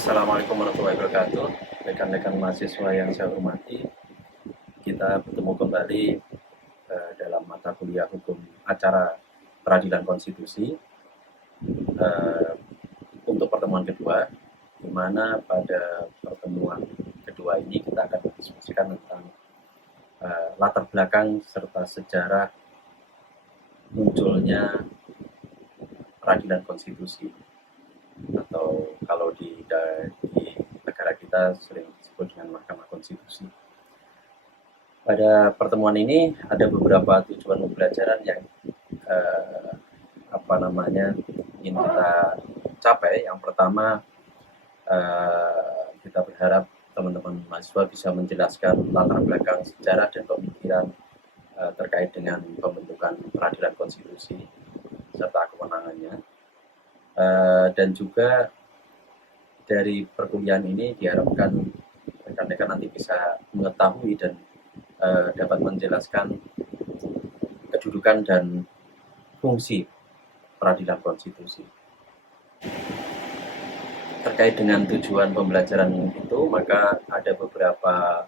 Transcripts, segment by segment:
Assalamualaikum warahmatullahi wabarakatuh. Rekan-rekan mahasiswa yang saya hormati, kita bertemu kembali dalam mata kuliah hukum acara peradilan konstitusi untuk pertemuan kedua, di mana pada pertemuan kedua ini kita akan berdiskusikan tentang latar belakang serta sejarah munculnya peradilan konstitusi, atau kalau di negara kita sering disebut dengan Mahkamah Konstitusi. Pada pertemuan ini ada beberapa tujuan pembelajaran yang ingin kita capai. Yang pertama, kita berharap teman-teman mahasiswa bisa menjelaskan latar belakang sejarah dan pemikiran terkait dengan pembentukan peradilan konstitusi serta kewenangannya. Dan juga dari perkuliahan ini diharapkan rekan-rekan nanti bisa mengetahui dan dapat menjelaskan kedudukan dan fungsi peradilan konstitusi. Terkait dengan tujuan pembelajaran itu, maka ada beberapa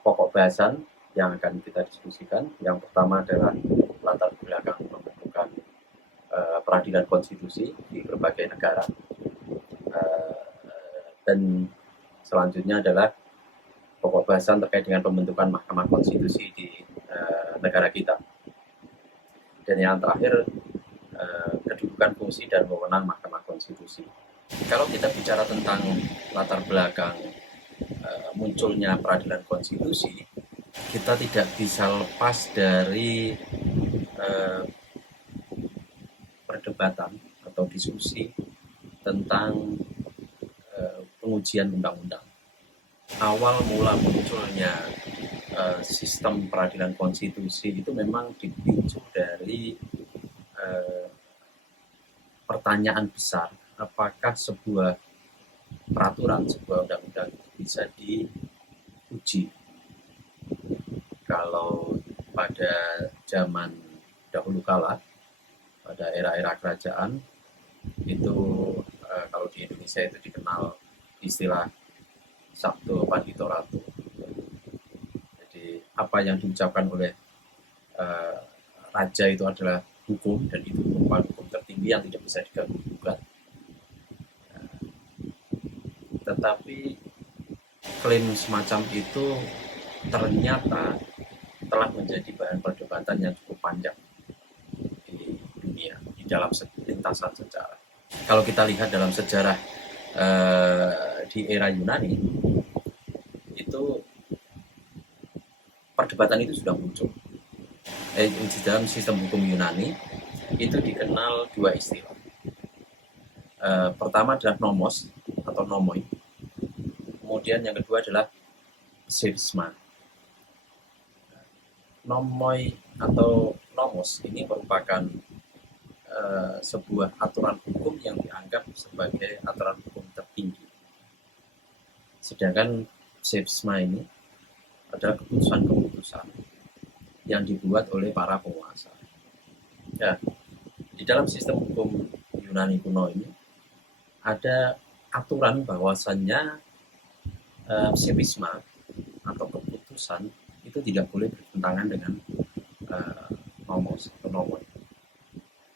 pokok bahasan yang akan kita diskusikan. Yang pertama adalah latar belakang pembentukan peradilan konstitusi di berbagai negara. Dan selanjutnya adalah pokok bahasan terkait dengan pembentukan Mahkamah Konstitusi di negara kita. Dan yang terakhir, kedudukan, fungsi, dan wewenang Mahkamah Konstitusi. Kalau kita bicara tentang latar belakang munculnya peradilan konstitusi, kita tidak bisa lepas dari perdebatan atau diskusi tentang pengujian undang-undang. Awal mula munculnya sistem peradilan konstitusi itu memang dipicu dari pertanyaan besar, apakah sebuah peraturan, sebuah undang-undang bisa diuji. Kalau pada zaman dahulu kala, pada era-era kerajaan, itu kalau di Indonesia itu dikenal istilah Sabdo Pandito Ratu. Jadi apa yang diucapkan oleh raja itu adalah hukum, dan itu merupakan hukum tertinggi yang tidak bisa diganggu-gugat. Tetapi klaim semacam itu ternyata telah menjadi bahan perdebatan yang cukup panjang di dunia, di dalam lintasan sejarah. Kalau kita lihat dalam sejarah di era Yunani, itu perdebatan itu sudah muncul. Di dalam sistem hukum Yunani itu dikenal dua istilah. Pertama adalah nomos atau nomoi. Kemudian yang kedua adalah pseudisma. Nomoi atau nomos ini merupakan sebuah aturan hukum yang dianggap sebagai aturan hukum tertinggi. Sedangkan pseudisma ini adalah keputusan-keputusan yang dibuat oleh para penguasa. Ya, di dalam sistem hukum Yunani kuno ini ada aturan bahwasannya pseudisma atau keputusan itu tidak boleh bertentangan dengan nomos atau nomoi.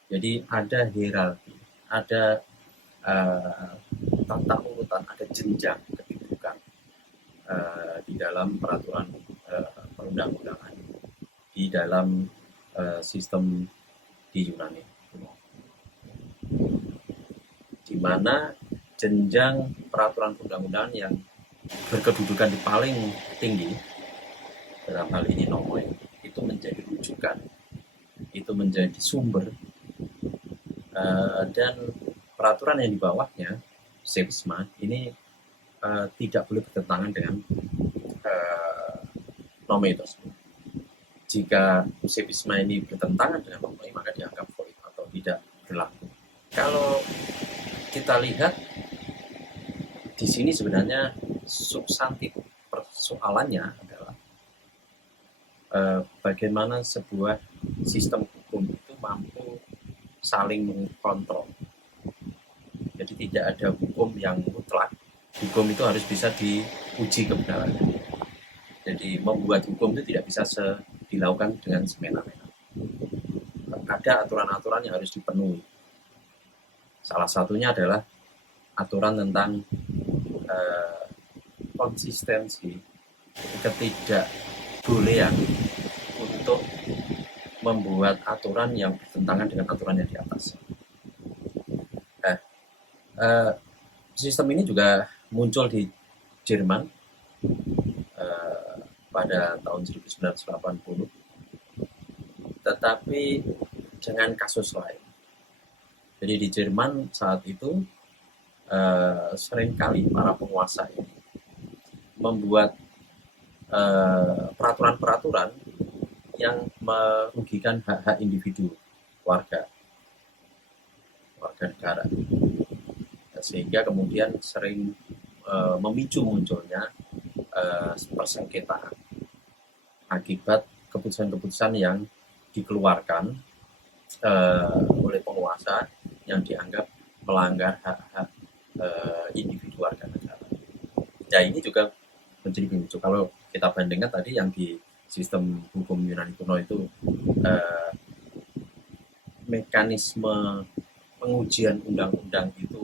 Jadi ada hierarki, ada tata urutan, ada jenjang kedudukan di dalam peraturan perundang-undangan di dalam sistem di Yunani, di mana jenjang peraturan perundang-undangan yang berkedudukan di paling tinggi, dalam hal ini nomoi, itu menjadi rujukan, itu menjadi sumber, dan peraturan yang di bawahnya, pseudisma, ini tidak boleh bertentangan dengan nomoi tersebut. Jika pseudisma ini bertentangan dengan nomoi, maka dianggap void atau tidak berlaku. Kalau kita lihat di sini sebenarnya substantif persoalannya adalah bagaimana sebuah sistem hukum itu mampu saling mengkontrol. Jadi tidak ada hukum yang mutlak. Hukum itu harus bisa diuji kebenarannya. Jadi membuat hukum itu tidak bisa dilakukan dengan semena-mena. Ada aturan-aturan yang harus dipenuhi. Salah satunya adalah aturan tentang konsistensi, ketidakbolehan untuk membuat aturan yang bertentangan dengan aturan yang di atas. Sistem ini juga muncul di Jerman pada tahun 1980, tetapi dengan kasus lain. Jadi di Jerman saat itu seringkali para penguasa ini membuat peraturan-peraturan yang merugikan hak-hak individu warga negara, sehingga kemudian sering memicu munculnya persengketaan akibat keputusan-keputusan yang dikeluarkan oleh penguasa yang dianggap melanggar hak-hak individu warga negara. Nah, ini juga menjadi pemicu. Kalau kita bandingkan tadi yang di sistem hukum Yunani kuno itu mekanisme pengujian undang-undang itu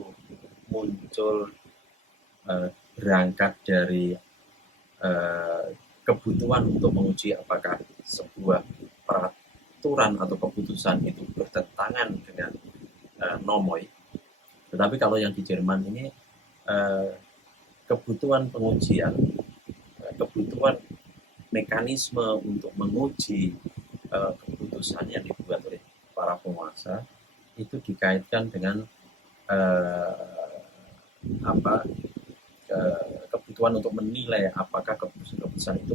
muncul berangkat dari kebutuhan untuk menguji apakah sebuah peraturan atau keputusan itu bertentangan dengan nomoi. Tetapi kalau yang di Jerman ini kebutuhan pengujian, kebutuhan mekanisme untuk menguji keputusan yang dibuat oleh para penguasa itu dikaitkan dengan kebutuhan untuk menilai apakah keputusan-keputusan itu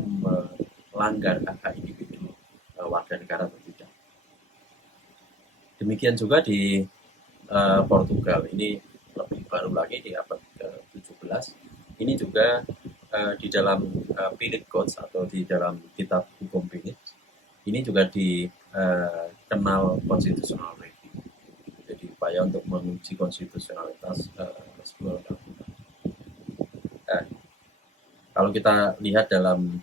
melanggar hak-hak individu warga negara atau tidak. Demikian juga di Portugal, ini lebih baru lagi di abad ke-17. Ini juga di dalam Pinit Codes atau di dalam kitab hukum Pinit, ini juga dikenal constitutional review. Jadi upaya untuk menguji konstitusionalitas sebuah undang-undang. Kalau kita lihat dalam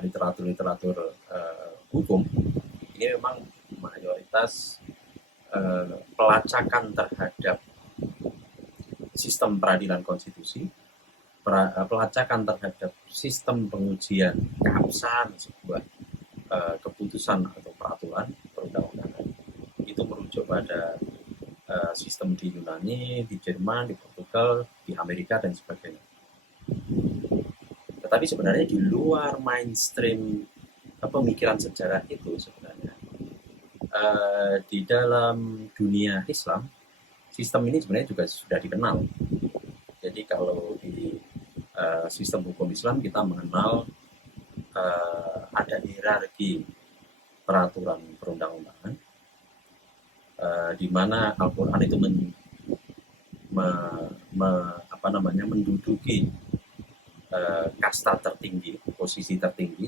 literatur hukum, ini memang mayoritas pelacakan terhadap sistem peradilan konstitusi, pelacakan terhadap sistem pengujian keabsahan sebuah keputusan atau peraturan perundang-undangan itu merujuk pada sistem di Yunani, di Jerman, di Portugal, di Amerika dan sebagainya. Tetapi sebenarnya di luar mainstream pemikiran sejarah itu sebenarnya di dalam dunia Islam sistem ini sebenarnya juga sudah dikenal. Jadi kalau di sistem hukum Islam kita mengenal ada hierarki peraturan perundang-undangan di mana Al-Quran itu menduduki kasta tertinggi, posisi tertinggi,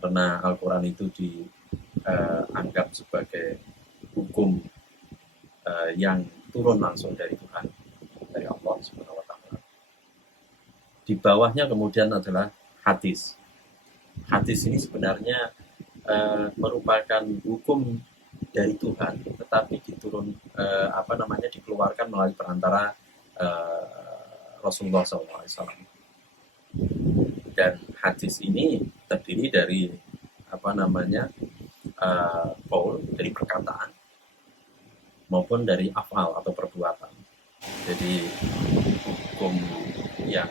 karena Al-Quran itu dianggap sebagai hukum yang turun langsung dari Tuhan, dari Allah Subhanahu wa Ta'ala. Di bawahnya kemudian adalah hadis. Hadis ini sebenarnya merupakan hukum dari Tuhan, tetapi dikeluarkan melalui perantara Rasulullah SAW. Dan hadis ini terdiri dari qaul, dari perkataan maupun dari afal atau perbuatan. Jadi hukum yang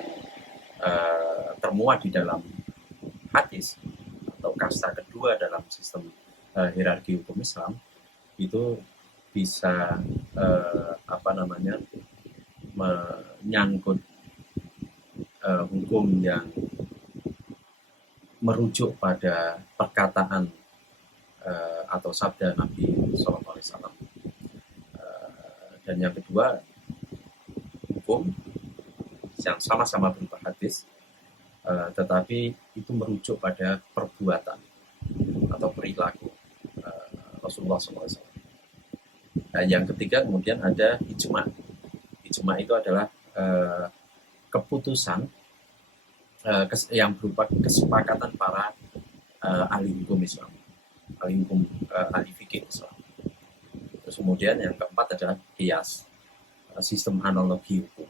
termuat di dalam hadis atau kasta kedua dalam sistem hierarki hukum Islam itu bisa menyangkut hukum yang merujuk pada perkataan atau sabda Nabi SAW. Dan yang kedua, hukum yang sama-sama berupa hadis, tetapi itu merujuk pada perbuatan atau perilaku Rasulullah SAW. Nah, yang ketiga kemudian ada ijma. ijma itu adalah keputusan yang berupa kesepakatan para ahli hukum Islam, ahli fikih Islam. Terus kemudian yang keempat adalah qiyas, sistem analogi hukum.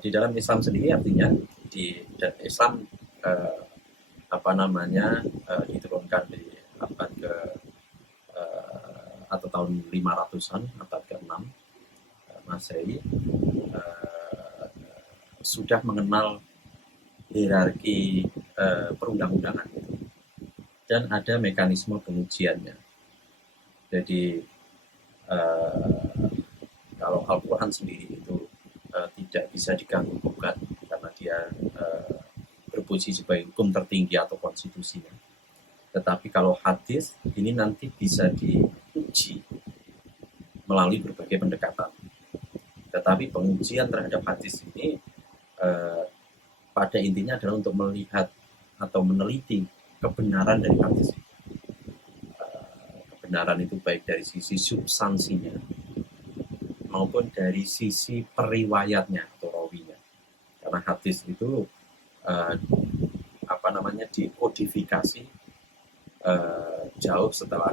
Di dalam Islam sendiri artinya dan Islam diturunkan di abad ke atau tahun 500-an, abad ke-6 Masehi, sudah mengenal hierarki perundang-undangan itu, dan ada mekanisme pengujiannya. Jadi kalau Al-Quran sendiri itu tidak bisa diganggu gugat karena dia berposisi sebagai hukum tertinggi atau konstitusinya. Tetapi kalau hadis ini nanti bisa diuji melalui berbagai pendekatan. Tetapi pengujian terhadap hadis ini pada intinya adalah untuk melihat atau meneliti kebenaran dari hadis. Kebenaran itu baik dari sisi substansinya maupun dari sisi periwayatnya atau rawinya. Karena hadis itu dikodifikasi jauh setelah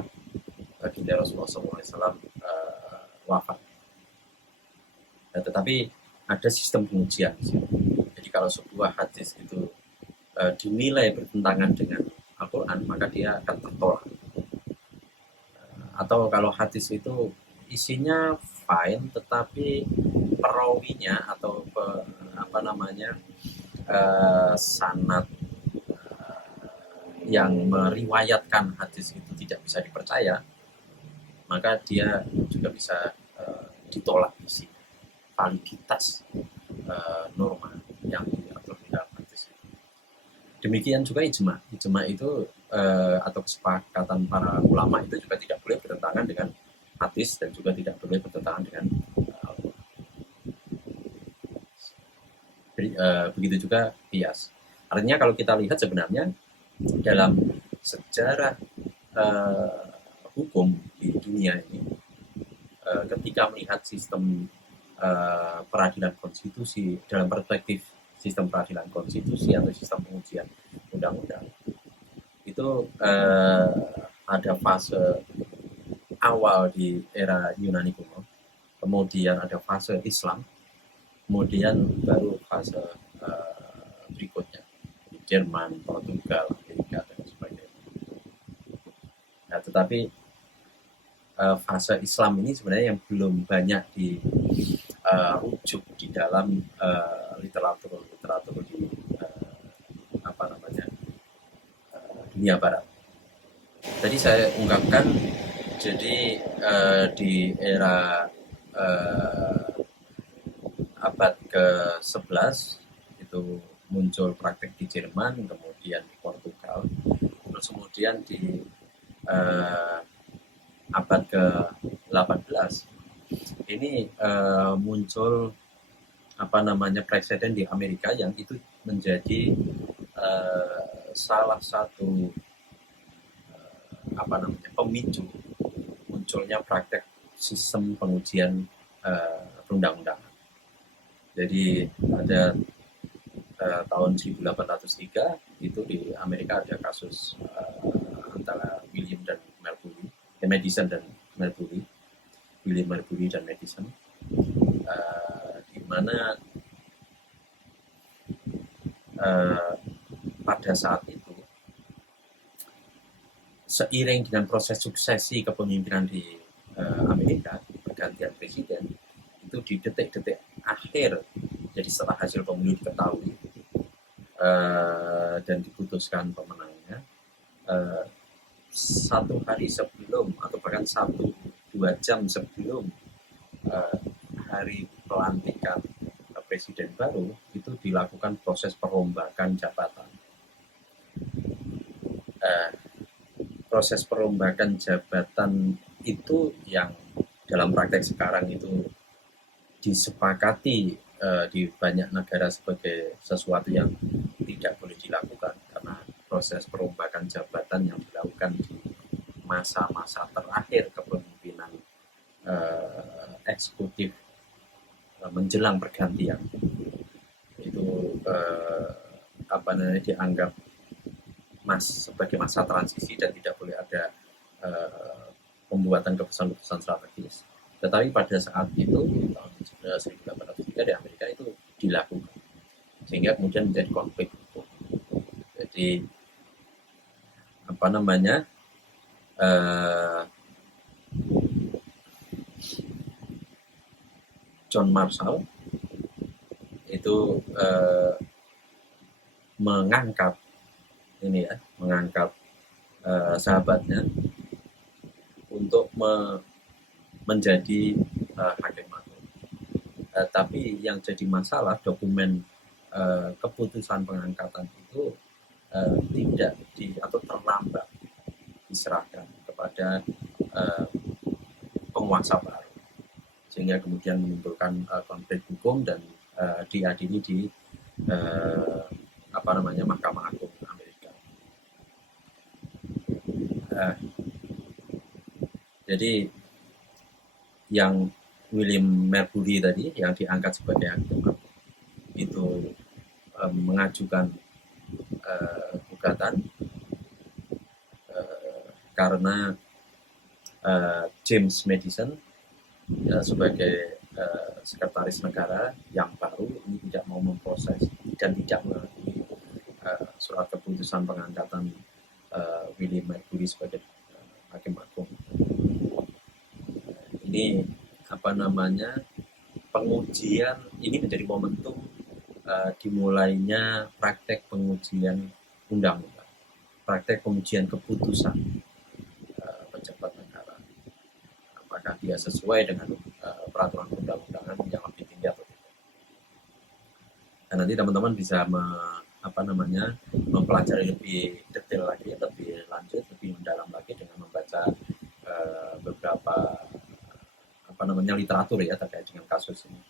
baginda Rasulullah SAW wafat. Tetapi ada sistem pengujian. Jadi kalau sebuah hadis itu dinilai bertentangan dengan Al-Quran, maka dia akan tertolak. Atau kalau hadis itu isinya fine, tetapi perawinya atau sanad yang meriwayatkan hadis itu tidak bisa dipercaya, maka dia juga bisa ditolak isi validitas norma yang diatur di dalam hadis itu. Demikian juga ijma. Ijma itu atau kesepakatan para ulama itu juga tidak boleh bertentangan dengan hadis dan juga tidak boleh bertentangan dengan Al-Quran. Jadi begitu juga qiyas. Artinya kalau kita lihat sebenarnya dalam sejarah hukum di dunia ini, ketika melihat sistem peradilan konstitusi dalam perspektif sistem peradilan konstitusi atau sistem pengujian undang-undang, itu ada fase awal di era Yunani kuno, kemudian ada fase Islam, kemudian baru fase berikutnya di Jerman, Portugal, Amerika dan sebagainya. Nah, tetapi fase Islam ini sebenarnya yang belum banyak dirujuk di dalam literatur di dunia Barat. Tadi saya ungkapkan, jadi di era abad ke-11 itu muncul praktek di Jerman, kemudian di Portugal, terus kemudian di abad ke-18 ini muncul presiden di Amerika yang itu menjadi salah satu pemicu munculnya praktek sistem pengujian perundang-undangan. Jadi pada tahun 1803 itu di Amerika ada kasus antara Madison dan Marbury, William Marbury dan Madison, di mana pada saat itu seiring dengan proses suksesi kepemimpinan di Amerika, pergantian presiden itu di detik-detik akhir, jadi setelah hasil pemilu diketahui dan diputuskan pemenangnya, satu hari sebelum atau bahkan 1-2 jam sebelum hari pelantikan presiden baru itu dilakukan proses perombakan jabatan. Proses perombakan jabatan itu yang dalam praktek sekarang itu disepakati di banyak negara sebagai sesuatu yang tidak boleh dilakukan, karena proses perombakan jabatan yang dilakukan di masa-masa terakhir kepemimpinan eksekutif menjelang pergantian itu dianggap sebagai masa transisi dan tidak boleh ada pembuatan keputusan-keputusan strategis. Tetapi pada saat itu tahun 1803 di Amerika itu dilakukan, sehingga kemudian menjadi konflik hukum. Jadi John Marshall itu mengangkat sahabatnya untuk menjadi hakim agung. Tapi yang jadi masalah dokumen keputusan pengangkatan itu tidak atau terlambat diserahkan kepada penguasa baru, sehingga kemudian menimbulkan konflik hukum dan diadili di Mahkamah Agung Amerika. Jadi yang William Marbury tadi yang diangkat sebagai hakim itu mengajukan gugatan karena James Madison sebagai sekretaris negara yang baru ini tidak mau memproses dan tidak mengakui surat keputusan pengangkatan William Marbury sebagai hakim agung. Ini pengujian ini menjadi momentum dimulainya praktek pengujian undang-undang, praktek pengujian keputusan pejabat negara, apakah dia sesuai dengan peraturan undang-undangan yang lebih tinggi atau tidak. Dan nanti teman-teman bisa mempelajari lebih detail lagi, lebih lanjut, lebih mendalam lagi dengan membaca beberapa literatur ya terkait dengan kasus ini.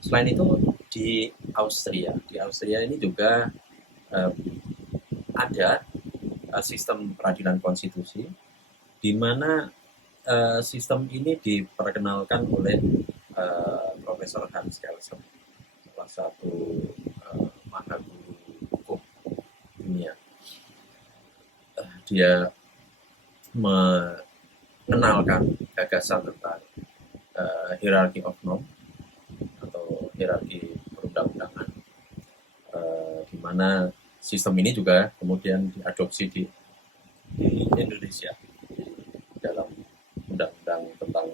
Selain itu di Austria ini juga ada sistem peradilan konstitusi di mana sistem ini diperkenalkan oleh Profesor Hans Kelsen, salah satu mahaguru hukum dunia. Dia mengenalkan gagasan tentang hierarchy of norm atau hierarki perundang-undangan, di mana sistem ini juga kemudian diadopsi di Indonesia dalam undang-undang tentang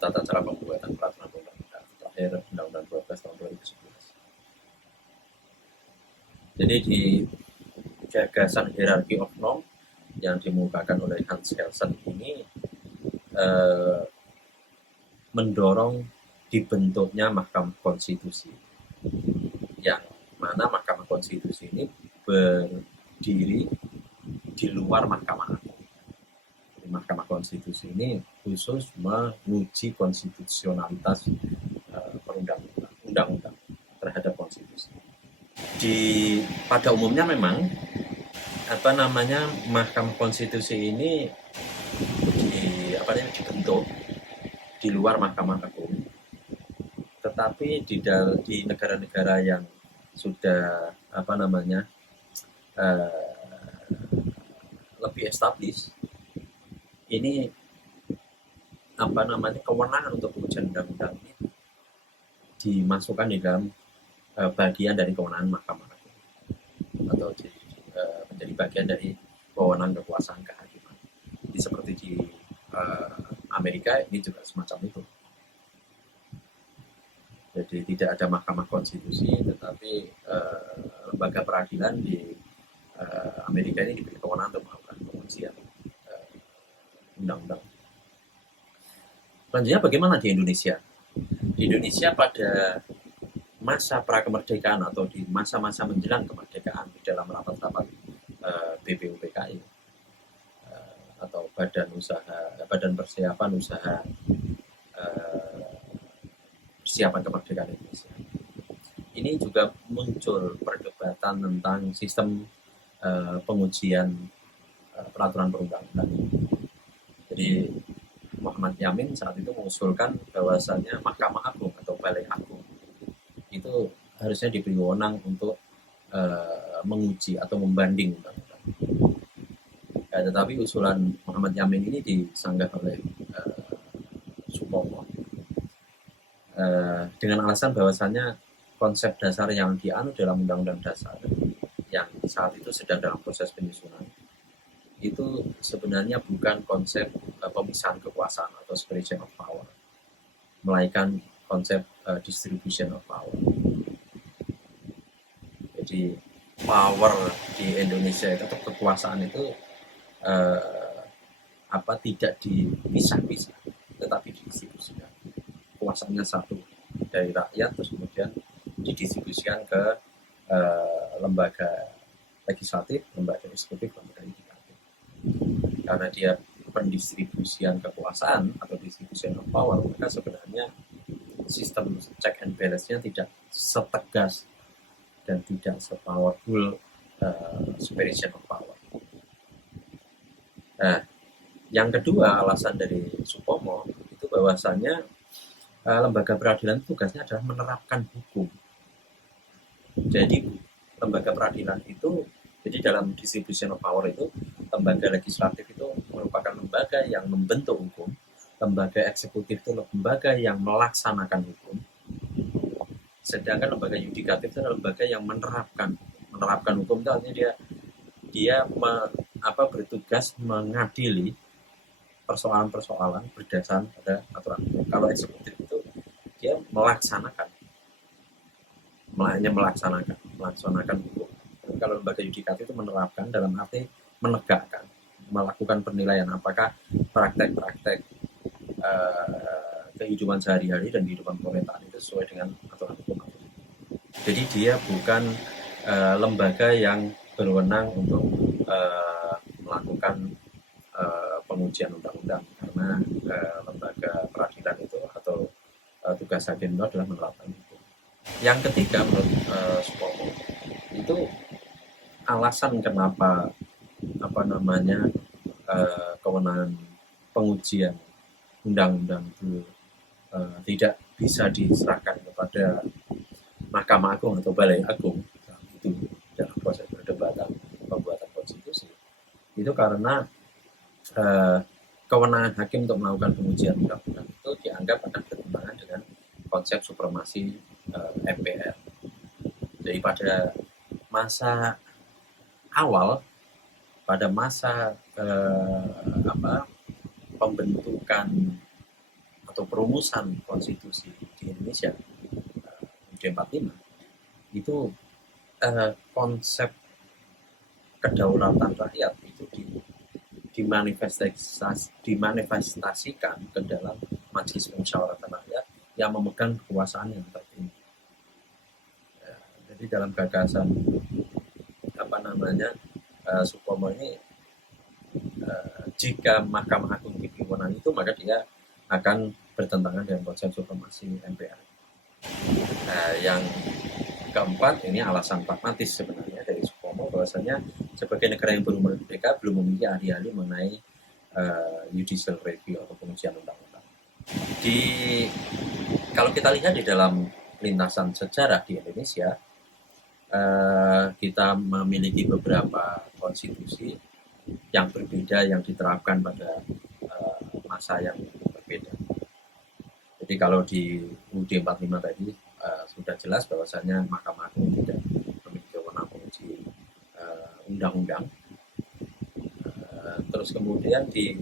tata cara pembuatan peraturan undang-undang terakhir, Undang-Undang 12 tahun 2011. Jadi di gagasan hierarchy of norm yang dimukakan oleh Hans Kelsen ini mendorong dibentuknya Mahkamah Konstitusi, yang mana Mahkamah Konstitusi ini berdiri di luar Mahkamah Agung. Mahkamah Konstitusi ini khusus menguji konstitusionalitas undang-undang terhadap konstitusi. Pada umumnya memang Mahkamah Konstitusi ini dibentuk di luar Mahkamah Agung. Tetapi di negara-negara yang sudah lebih established, ini kewenangan untuk pengujian undang-undang ini dimasukkan di dalam bagian dari kewenangan Mahkamah Agung atau menjadi bagian dari kewenangan kekuasaan kehakiman. Jadi seperti di Amerika ini juga semacam itu. Jadi tidak ada Mahkamah Konstitusi, tetapi lembaga peradilan di Amerika ini diberi kewenangan untuk melakukan pengujian undang-undang. Selanjutnya bagaimana di Indonesia? Di Indonesia pada masa prakemerdekaan atau di masa-masa menjelang kemerdekaan di dalam rapat-rapat BPUPKI atau Badan Persiapan Usaha Persiapan Kemerdekaan Indonesia. Ini juga muncul perdebatan tentang sistem pengujian peraturan perundang-undangan. Jadi Muhammad Yamin saat itu mengusulkan bahwasannya Mahkamah Agung atau Balai Agung itu harusnya diberi wewenang untuk menguji atau membanding undang-undang. Tetapi usulan Muhammad Yamin ini disanggah oleh Supomo dengan alasan bahwasannya konsep dasar yang dianut dalam Undang-Undang Dasar yang saat itu sedang dalam proses penyusunan itu sebenarnya bukan konsep pemisahan kekuasaan atau separation of power, melainkan konsep distribution of power. Jadi power di Indonesia itu atau kekuasaan itu tidak dipisah-pisah, tetapi didistribusikan. Kuasanya satu dari rakyat, terus kemudian didistribusikan ke lembaga legislatif, lembaga eksekutif, lembaga yudikatif. Karena dia pendistribusian kekuasaan atau distribution of power, maka sebenarnya sistem check and balance-nya tidak setegas dan tidak se-powerful separation of power. Nah, yang kedua alasan dari Supomo itu bahwasannya lembaga peradilan tugasnya adalah menerapkan hukum. Jadi lembaga peradilan itu, jadi dalam distribution of power itu, lembaga legislatif itu merupakan lembaga yang membentuk hukum, lembaga eksekutif itu lembaga yang melaksanakan hukum, sedangkan lembaga yudikatif itu adalah lembaga yang menerapkan hukum. Itu artinya dia bertugas mengadili persoalan-persoalan berdasarkan pada aturan hukum. Kalau eksekutif itu dia melaksanakan hukum. Kalau lembaga yudikatif itu menerapkan dalam arti menegakkan, melakukan penilaian apakah praktek-praktek kehidupan sehari-hari dan kehidupan pemerintahan itu sesuai dengan aturan hukum. Jadi dia bukan lembaga yang berwenang untuk melakukan pengujian undang-undang, karena lembaga peradilan itu atau tugas hakim itu adalah menerapkan hukum. Yang ketiga menurut Supomo itu alasan kenapa kewenangan pengujian undang-undang itu tidak bisa diserahkan kepada Mahkamah Agung atau Balai Agung itu dalam proses perdebatan pembuatan konstitusi, itu karena kewenangan hakim untuk melakukan pengujian undang-undang itu dianggap akan bertentangan dengan konsep supremasi MPR. Jadi pada masa awal, pada masa pembentukan atau perumusan konstitusi di Indonesia UUD 45 itu konsep kedaulatan rakyat itu dimanifestasikan ke dalam Majelis Musyawaratan Rakyat yang memegang kekuasaan yang tertinggi. Jadi dalam gagasan Supomo ini, jika Mahkamah Agung diberi wewenang itu, maka dia akan bertentangan dengan konsep supremasi MPR. Yang keempat, ini alasan pragmatis sebenarnya dari Supomo, bahwasanya sebagai negara yang baru merdeka belum memiliki ahli-ahli mengenai judicial review atau pengujian undang-undang. Kalau kita lihat di dalam lintasan sejarah di Indonesia, kita memiliki beberapa konstitusi yang berbeda yang diterapkan pada masa yang berbeda. Jadi kalau di UUD 45 tadi sudah jelas bahwasanya Mahkamah Agung tidak memiliki wewenang menguji undang-undang. Terus kemudian di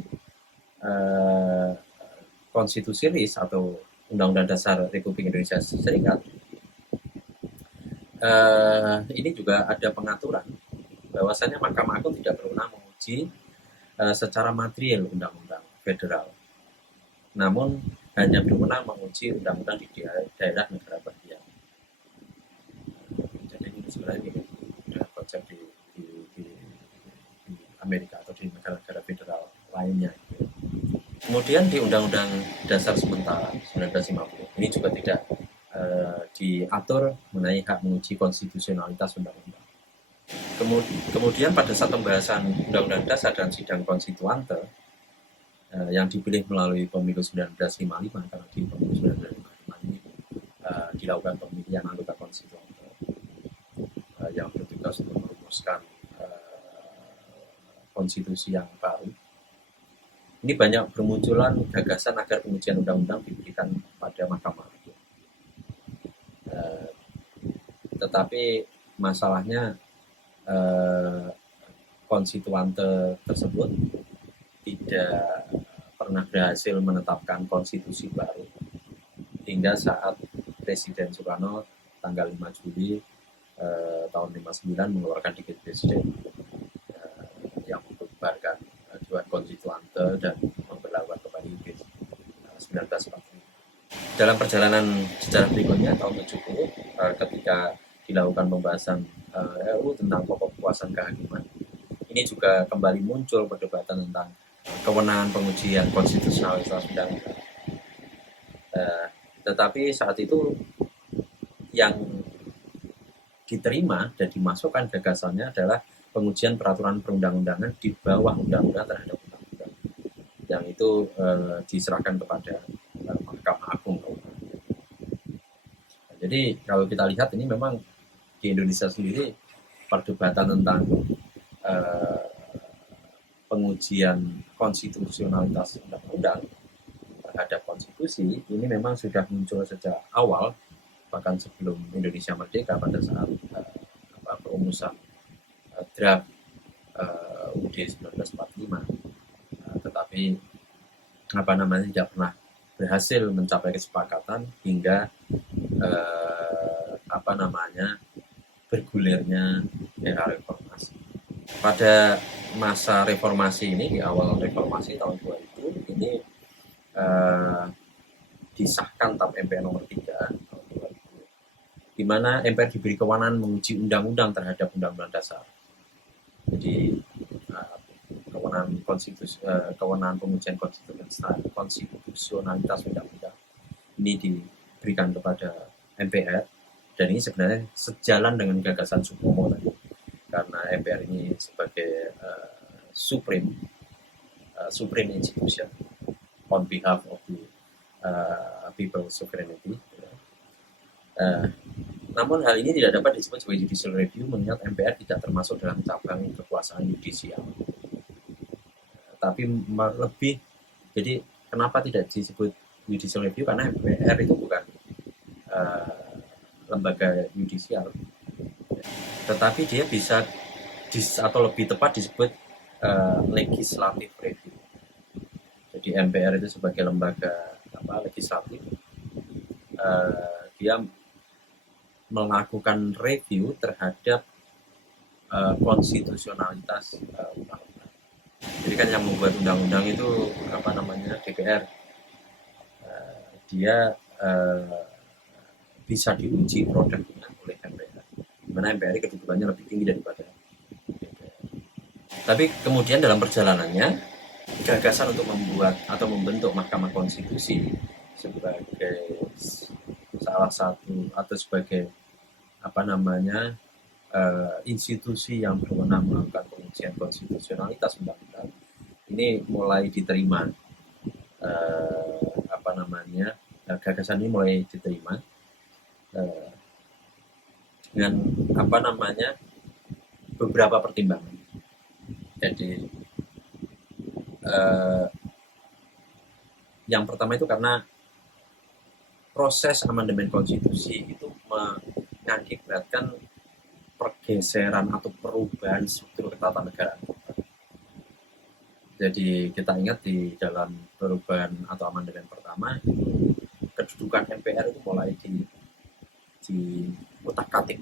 Konstitusi RIS atau Undang-Undang Dasar Republik Indonesia Serikat, ini juga ada pengaturan bahwasanya Mahkamah Agung tidak berwenang menguji secara material undang-undang federal, namun hanya berwenang menguji undang-undang di daerah negara bagian. Jadi ini sebenarnya dengan konsep di Amerika atau di negara-negara federal lainnya. Kemudian di Undang-Undang Dasar sementara 1950 ini juga tidak diatur mengenai hak menguji konstitusionalitas undang-undang. Kemudian pada saat pembahasan Undang-Undang Dasar dan sidang konstituante, yang dipilih melalui pemilu 1955, karena di pemilu 1955 ini dilakukan pemilihan anggota konstituen yang bertugas untuk merumuskan konstitusi yang baru. Ini banyak bermunculan gagasan agar pengujian undang-undang diberikan pada Mahkamah Agung. Tetapi masalahnya konstituante tersebut tidak pernah berhasil menetapkan konstitusi baru hingga saat Presiden Soekarno tanggal 5 Juli tahun 59 mengeluarkan dekret presiden yang membubarkan Dewan Konstituante dan memperlakukan kembali 1945. Dalam perjalanan sejarah berikutnya tahun 70 ketika dilakukan pembahasan RUU tentang pokok kekuasaan kehakiman, ini juga kembali muncul perdebatan tentang kewenangan pengujian konstitusionalitas undang-undang. Tetapi saat itu yang diterima dan dimasukkan gagasannya adalah pengujian peraturan perundang-undangan di bawah undang-undang terhadap undang-undang, yang itu diserahkan kepada Mahkamah Agung. Jadi kalau kita lihat ini memang di Indonesia sendiri perdebatan tentang pengujian konstitusionalitas undang-undang terhadap konstitusi ini memang sudah muncul sejak awal, bahkan sebelum Indonesia merdeka pada saat perumusan draft UUD 1945, tetapi tidak pernah berhasil mencapai kesepakatan hingga bergulirnya era reformasi. Pada masa reformasi ini, di awal reformasi tahun 2000 ini disahkan TAP MPR nomor 3 tahun 2000, di mana MPR diberi kewenangan menguji undang-undang terhadap undang-undang dasar. Jadi kewenangan pengujian konstitusionalitas undang-undang ini diberikan kepada MPR, dan ini sebenarnya sejalan dengan gagasan Supomo tadi, karena MPR ini sebagai supreme institution on behalf of the people's sovereignty. Namun hal ini tidak dapat disebut sebagai judicial review mengingat MPR tidak termasuk dalam cabang kekuasaan yudisial. Tapi lebih, jadi kenapa tidak disebut judicial review? Karena MPR itu bukan lembaga yudisial, tetapi dia bisa atau lebih tepat disebut legislative review. Jadi MPR itu sebagai lembaga legislatif, dia melakukan review terhadap konstitusionalitas undang-undang. Jadi kan yang membuat undang-undang itu DPR. Dia bisa diuji produknya oleh MPR, dimana MPR kedudukannya lebih tinggi daripada DPR. Tapi kemudian dalam perjalanannya, gagasan untuk membuat atau membentuk Mahkamah Konstitusi sebagai salah satu atau sebagai institusi yang berwenang melakukan pengujian konstitusionalitas undang-undang ini mulai diterima, gagasan ini mulai diterima dengan beberapa pertimbangan. Jadi yang pertama itu karena proses amandemen konstitusi itu mengakibatkan pergeseran atau perubahan struktur ketatanegaraan. Jadi kita ingat di dalam perubahan atau amandemen pertama, kedudukan MPR itu mulai di utak-atik.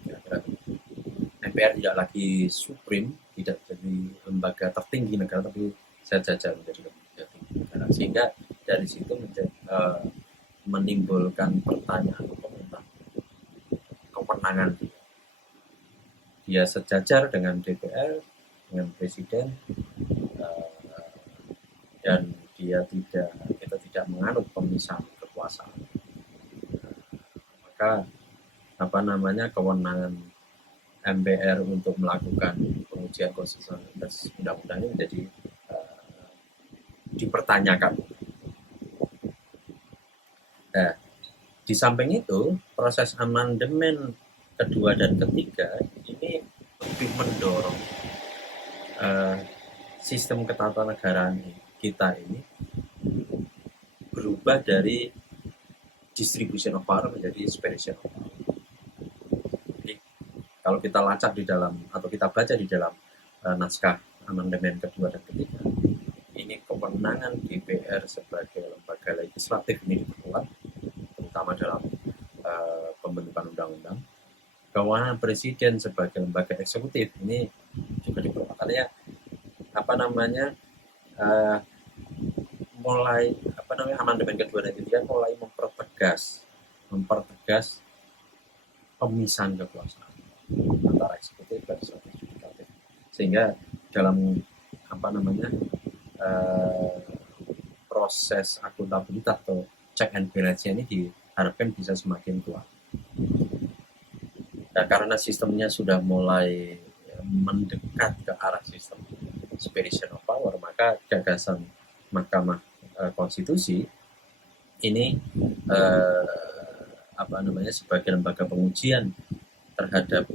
MPR tidak lagi supreme, tidak jadi lembaga tertinggi negara, tapi sejajar menjadi lembaga tinggi negara. Sehingga dari situ menimbulkan pertanyaan tentang kewenangan dia sejajar dengan DPR, dengan Presiden, dan kita tidak menganut pemisahan kekuasaan. Maka kewenangan MPR untuk melakukan pengujian konstitusionalitas undang-undang ini menjadi dipertanyakan. Nah, di samping itu, proses amandemen kedua dan ketiga ini lebih mendorong sistem ketatanegaraan kita ini berubah dari distribution of power menjadi separation of power. Jadi, kalau kita lacak di dalam atau kita baca di dalam naskah amandemen kedua dan ketiga, ini kewenangan DPR sebagai lembaga legislatif ini diperkuat, terutama dalam pembentukan undang-undang. Kewenangan presiden sebagai lembaga eksekutif ini juga diperkuat. Artinya mulai amandemen kedua dan ketiga mulai mempertegas pemisahan kekuasaan antara eksekutif dan legislatif, sehingga dalam proses akuntabilitas atau check and balance ini diharapkan bisa semakin kuat. Nah, karena sistemnya sudah mulai mendekat ke arah sistem separation of power, maka gagasan Mahkamah Konstitusi ini sebagai lembaga pengujian terhadap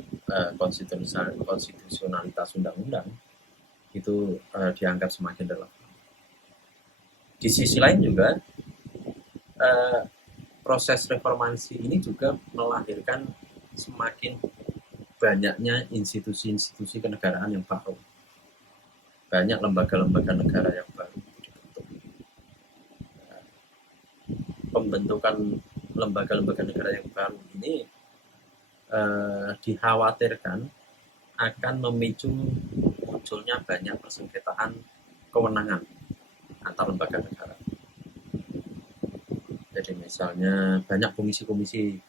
konstitusionalitas undang-undang itu dianggap semakin relevan. Di sisi lain juga proses reformasi ini juga melahirkan semakin banyaknya institusi-institusi kenegaraan yang baru, banyak lembaga-lembaga negara yang baru dibentuk. Pembentukan lembaga-lembaga negara yang baru ini dikhawatirkan akan memicu munculnya banyak persengketaan kewenangan antar lembaga negara. Jadi misalnya banyak komisi-komisi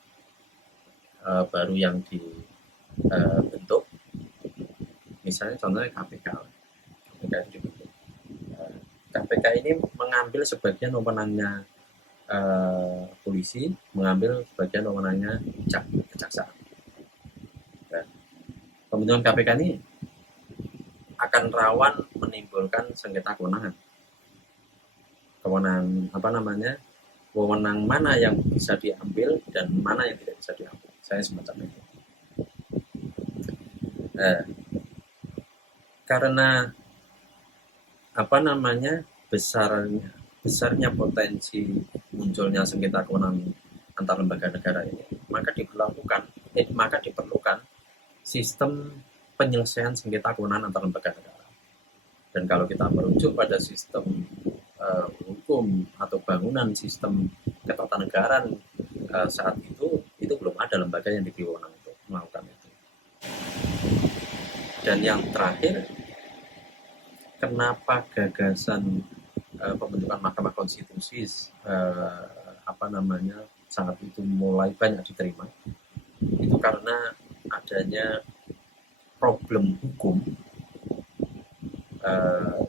baru yang dibentuk, misalnya contohnya KPK ini dibentuk. KPK ini mengambil sebagian wewenangnya polisi, mengambil sebagian wewenangnya kejaksaan. Pembentukan KPK ini akan rawan menimbulkan sengketa kewenangan. Wewenang mana yang bisa diambil dan mana yang tidak bisa diambil. Saya semacam itu. Karena besarnya potensi munculnya sengketa kewenangan antar lembaga negara ini, maka diperlukan sistem penyelesaian sengketa kewenangan antar lembaga negara. Dan kalau kita merujuk pada sistem hukum atau bangunan sistem ketatanegaraan saat itu belum ada lembaga yang diberi wewenang untuk melakukan itu. Dan yang terakhir, kenapa gagasan pembentukan Mahkamah Konstitusi saat itu mulai banyak diterima, itu karena adanya problem hukum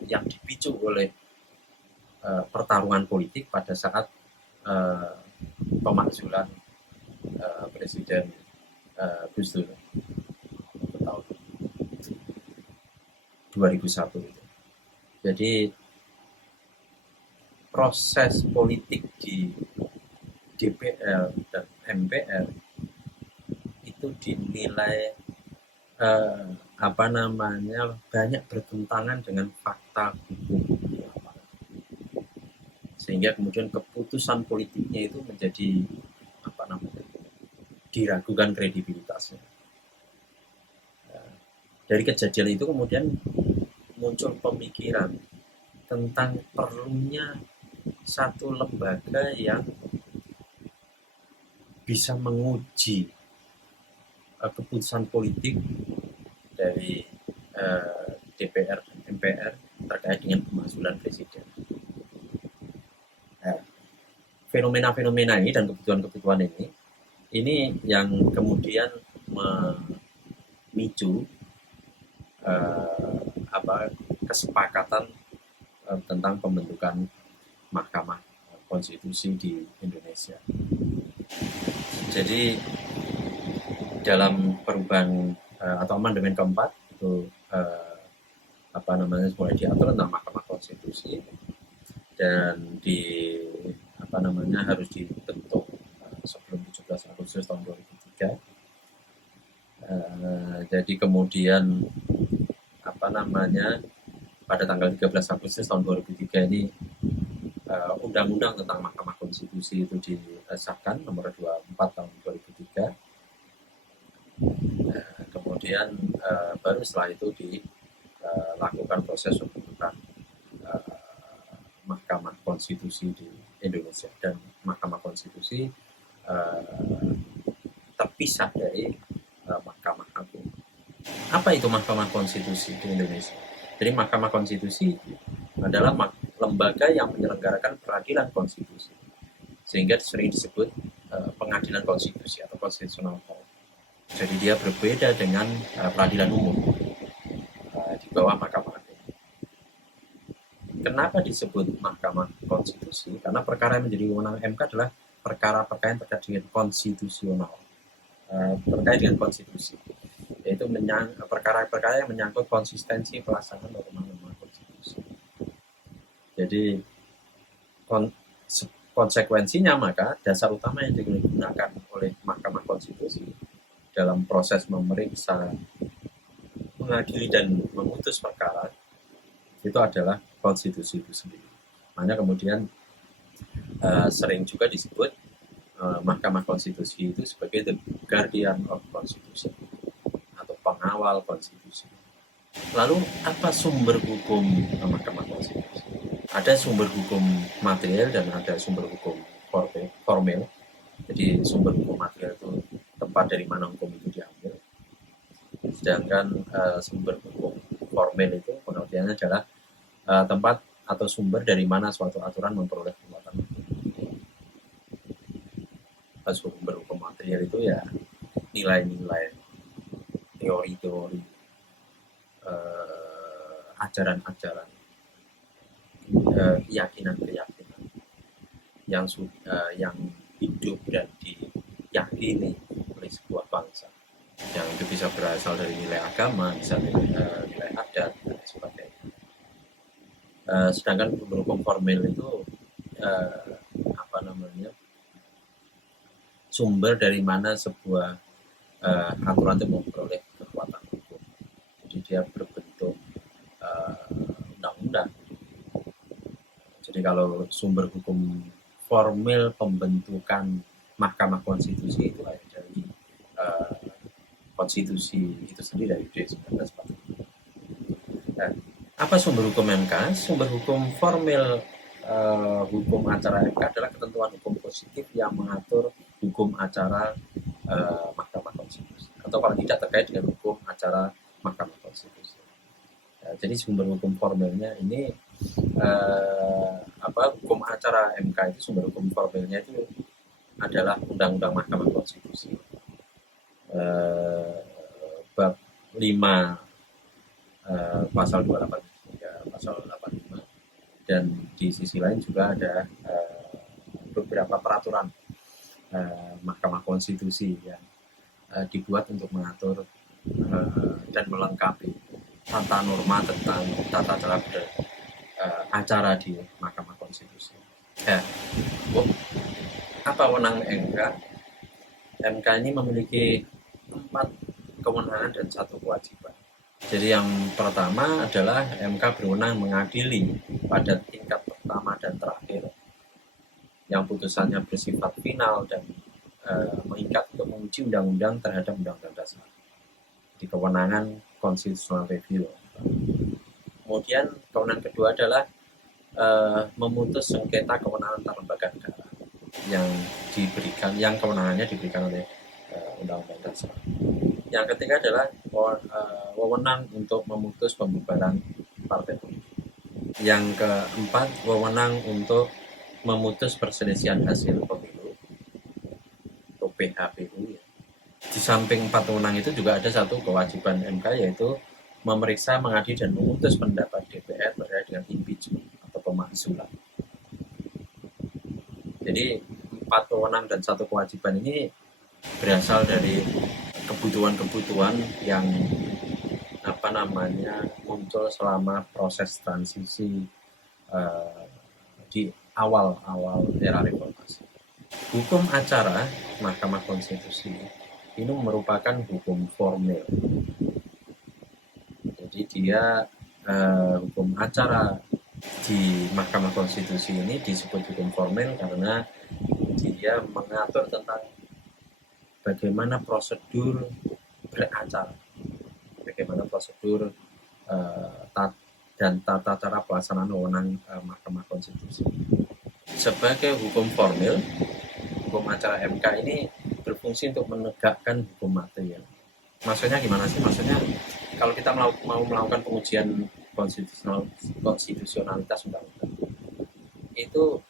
yang dipicu oleh pertarungan politik pada saat pemakzulan Presiden Gus Dur tahun 2001 itu. Jadi proses politik di DPR dan MPR itu dinilai banyak bertentangan dengan fakta hukum, sehingga kemudian keputusan politiknya itu menjadi diragukan kredibilitasnya. Dari kejadian itu kemudian muncul pemikiran tentang perlunya satu lembaga yang bisa menguji keputusan politik dari DPR dan MPR terkait dengan pemakzulan presiden. Fenomena-fenomena ini dan kebutuhan-kebutuhan ini yang kemudian memicu kesepakatan tentang pembentukan Mahkamah Konstitusi di Indonesia. Jadi dalam perubahan atau amandemen keempat itu mulai diatur tentang Mahkamah Konstitusi, dan harus dibentuk sebelum 17 Agustus tahun 2003. Jadi kemudian pada tanggal 13 Agustus tahun 2003 ini Undang-Undang tentang Mahkamah Konstitusi itu disahkan nomor 24 tahun 2003. Kemudian baru setelah itu dilakukan proses pembentukan Mahkamah Konstitusi di Indonesia, dan Mahkamah Konstitusi terpisah dari Mahkamah Agung. Apa itu Mahkamah Konstitusi di Indonesia? Jadi Mahkamah Konstitusi adalah lembaga yang menyelenggarakan peradilan konstitusi, sehingga sering disebut pengadilan konstitusi atau constitutional law. Jadi dia berbeda dengan peradilan umum di bawah Mahkamah Agung. Kenapa disebut Mahkamah Konstitusi? Karena perkara yang menjadi wewenang MK adalah perkara-perkara yang terkait dengan konstitusional, terkait dengan konstitusi, yaitu perkara-perkara yang menyangkut konsistensi pelaksanaan norma-norma konstitusi. Jadi konsekuensinya maka dasar utama yang digunakan oleh Mahkamah Konstitusi dalam proses memeriksa, mengadili dan memutus perkara itu adalah konstitusi itu sendiri. Makanya kemudian sering juga disebut Mahkamah Konstitusi itu sebagai the guardian of constitution atau pengawal konstitusi. Lalu apa sumber hukum Mahkamah Konstitusi? Ada sumber hukum material dan ada sumber hukum formil. Jadi sumber hukum material itu tempat dari mana hukum itu diambil. Sedangkan sumber hukum formil itu pengertiannya adalah tempat atau sumber dari mana suatu aturan memperoleh kekuatan hukum. Sumber hukum material itu ya nilai-nilai, teori-teori, ajaran-ajaran, keyakinan-keyakinan yang hidup dan diyakini oleh sebuah bangsa, yang itu bisa berasal dari nilai agama, bisa dari nilai adat dan sebagainya. Sedangkan hukum formil itu sumber dari mana sebuah aturan itu memperoleh kekuatan hukum. Jadi dia berbentuk undang-undang. Jadi kalau sumber hukum formil pembentukan Mahkamah Konstitusi itu ada dari konstitusi itu sendiri dari UUD 1945. Nah, apa sumber hukum MK? Sumber hukum formil hukum acara MK adalah ketentuan hukum positif yang mengatur hukum acara Mahkamah Konstitusi, atau kalau tidak terkait dengan hukum acara Mahkamah Konstitusi. Jadi sumber hukum formilnya ini hukum acara MK itu sumber hukum formilnya itu adalah Undang-Undang Mahkamah Konstitusi bab 5 pasal 28 hingga pasal 85, dan di sisi lain juga ada beberapa peraturan Mahkamah Konstitusi yang dibuat untuk mengatur dan melengkapi tata norma tentang tata cara acara di Mahkamah Konstitusi. Apa wewenang MK? MK ini memiliki 4 kewenangan dan 1 kewajiban. Jadi yang pertama adalah MK berwenang mengadili pada tingkat pertama dan terakhir, yang putusannya bersifat final dan mengikat untuk menguji undang-undang terhadap undang-undang dasar di kewenangan constitutional review. Kemudian kewenangan kedua adalah memutus sengketa kewenangan antar lembaga negara yang kewenangannya diberikan oleh undang-undang dasar. Yang ketiga adalah wewenang untuk memutus pembubaran partai politik. Yang keempat, wewenang untuk memutus perselisihan hasil pemilu atau PHPU. Di samping 4 wewenang itu juga ada 1 kewajiban MK, yaitu memeriksa, mengadili dan memutus pendapat DPR terkait dengan impeachment atau pemakzulan. Jadi 4 wewenang dan 1 kewajiban ini berasal dari kebutuhan-kebutuhan yang muncul selama proses transisi di di awal-awal era reformasi. Hukum acara Mahkamah Konstitusi ini merupakan hukum formil. Jadi dia hukum acara di Mahkamah Konstitusi ini disebut hukum formil karena dia mengatur tentang bagaimana prosedur beracara, bagaimana prosedur dan tata cara pelaksanaan wewenang Mahkamah Konstitusi. Sebagai hukum formil, hukum acara MK ini berfungsi untuk menegakkan hukum material. Maksudnya gimana sih? Maksudnya kalau kita mau melakukan pengujian konstitusionalitas undang-undang, itu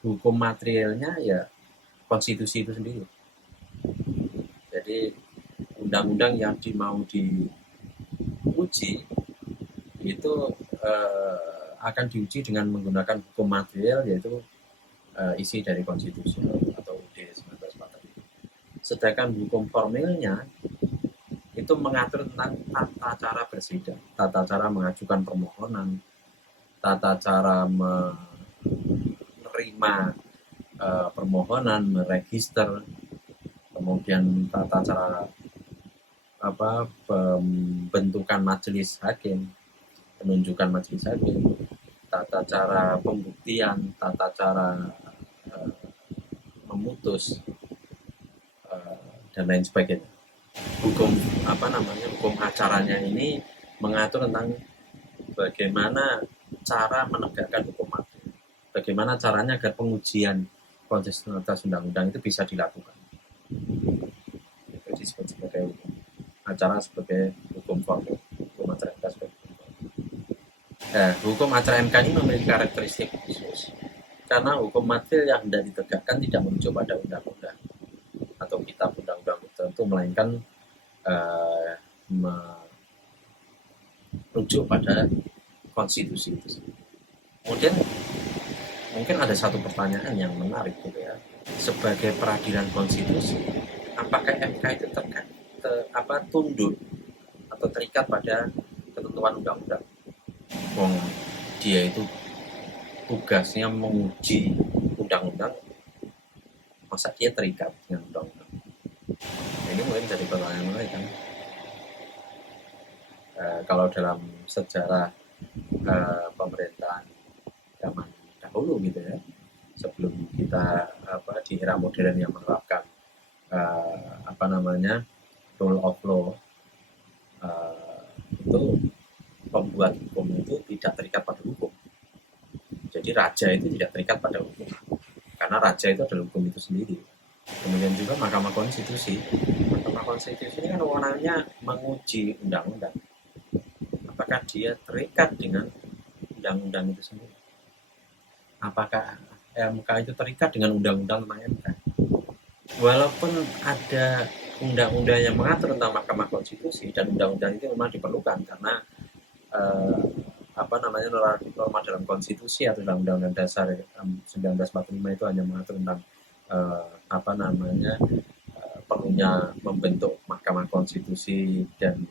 hukum materialnya ya konstitusi itu sendiri. Jadi undang-undang yang mau diuji itu akan diuji dengan menggunakan hukum material, yaitu isi dari konstitusi atau UUD 1945. Sedangkan hukum formilnya itu mengatur tentang tata cara bersidang, tata cara mengajukan permohonan, tata cara menerima permohonan, meregister, kemudian tata cara pembentukan majelis hakim, penunjukan majelis hakim, tata cara pembuktian, tata cara memutus, dan lain sebagainya. Hukum acaranya ini mengatur tentang bagaimana cara menegakkan hukum material, bagaimana caranya agar pengujian konstitusionalitas undang-undang itu bisa dilakukan. Itu disebut sebagai acara, sebagai hukum formil, hukum acara MK sebagai hukum formil. Hukum acara MK ini memiliki karakteristik khusus karena hukum material yang hendak ditegakkan tidak merujuk pada undang-undang atau kitab undang-undang tertentu, melainkan merujuk pada konstitusi itu sendiri. Kemudian mungkin ada satu pertanyaan yang menarik gitu ya, sebagai peradilan konstitusi, apakah MK itu tunduk atau terikat pada ketentuan undang-undang? Dia itu tugasnya menguji undang-undang, masa dia terikat dengan undang-undang? Ini mungkin jadi pertanyaan menarik kan. Kalau dalam sejarah pemerintahan zaman dahulu gitu ya, sebelum kita di era modern yang menerapkan rule of law, itu pembuat hukum itu tidak terikat pada hukum. Jadi raja itu tidak terikat pada hukum, karena raja itu adalah hukum itu sendiri. Kemudian juga Mahkamah Konstitusi ini kan wewenangnya menguji undang-undang, apakah dia terikat dengan undang-undang itu sendiri, apakah MK itu terikat dengan undang-undang tentang MK. Walaupun ada undang-undang yang mengatur tentang Mahkamah Konstitusi, dan undang-undang itu memang diperlukan karena norma dalam konstitusi atau dalam Undang-Undang Dasar 1945 itu hanya mengatur tentang perlunya membentuk Mahkamah Konstitusi, dan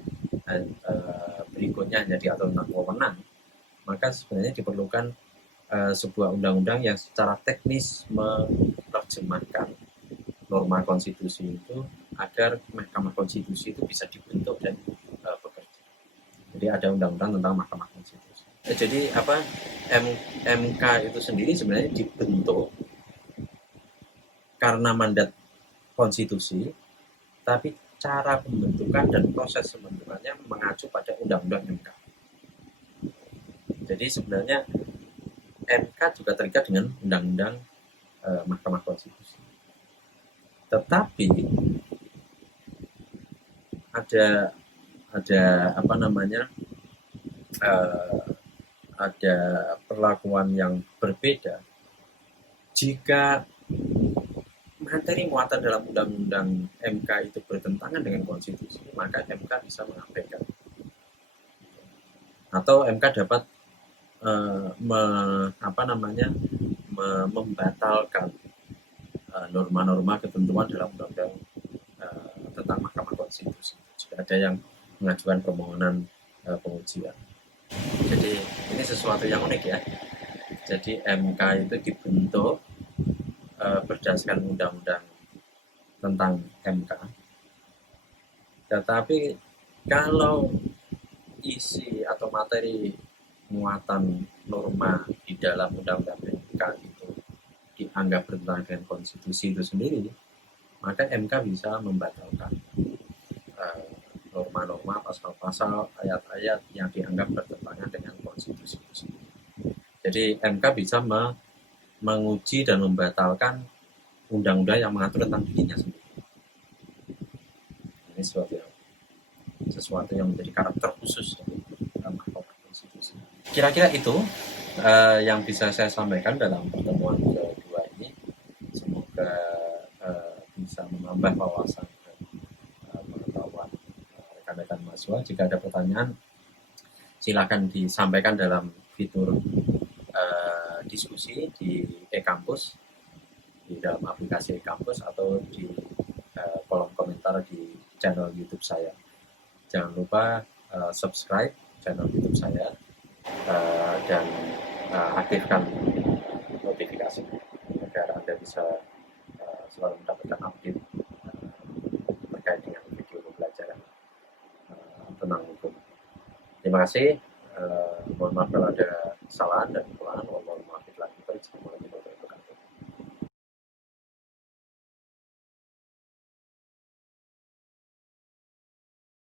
berikutnya hanya diatur tentang wewenang. Maka sebenarnya diperlukan sebuah undang-undang yang secara teknis menerjemahkan norma konstitusi itu agar Mahkamah Konstitusi itu bisa dibentuk dan bekerja. Jadi ada undang-undang tentang Mahkamah Konstitusi. Jadi MK itu sendiri sebenarnya dibentuk karena mandat konstitusi, tapi cara pembentukan dan proses pembentukannya mengacu pada undang-undang MK. Jadi sebenarnya MK juga terikat dengan undang-undang Mahkamah Konstitusi. Tetapi ada perlakuan yang berbeda jika materi muatan dalam undang-undang MK itu bertentangan dengan konstitusi, maka MK bisa mengabaikan, atau MK dapat membatalkan norma-norma ketentuan dalam undang-undang tentang Mahkamah Konstitusi jika ada yang mengajukan permohonan pengujian. Jadi ini sesuatu yang unik ya. Jadi MK itu dibentuk berdasarkan undang-undang tentang MK. Tetapi kalau isi atau materi muatan norma di dalam undang-undang MK itu dianggap bertentangan dengan konstitusi itu sendiri, maka MK bisa membatalkan norma-norma, pasal-pasal, ayat-ayat yang dianggap bertentangan dengan konstitusi itu sendiri. Jadi MK bisa menguji dan membatalkan undang-undang yang mengatur tentang dirinya sendiri. Ini sesuatu yang menjadi karakter khusus dalam Mahkamah Konstitusi. Kira-kira itu yang bisa saya sampaikan dalam pertemuan kedua ini. Semoga bisa menambah wawasan dan pengetahuan rekan-rekan mahasiswa. Jika ada pertanyaan, silakan disampaikan dalam fitur diskusi di e-kampus, di dalam aplikasi e-kampus, atau di kolom komentar di channel YouTube saya. Jangan lupa subscribe channel YouTube saya dan aktifkan notifikasi agar Anda bisa selalu mendapatkan update terkait dengan video pembelajaran tentang hukum. Terima kasih. Mohon maaf kalau ada kesalahan dan